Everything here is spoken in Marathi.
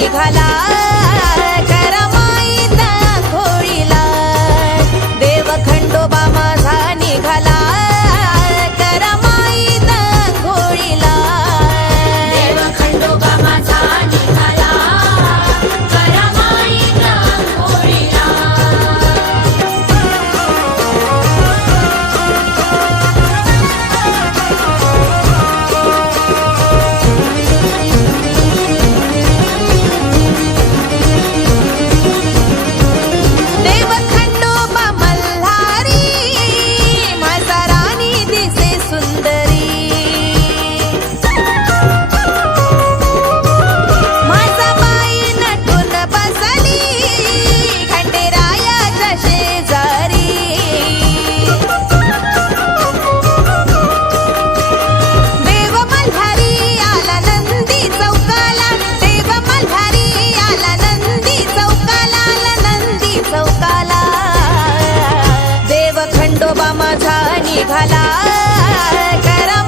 निघाला. बाबा माझा निघाला करा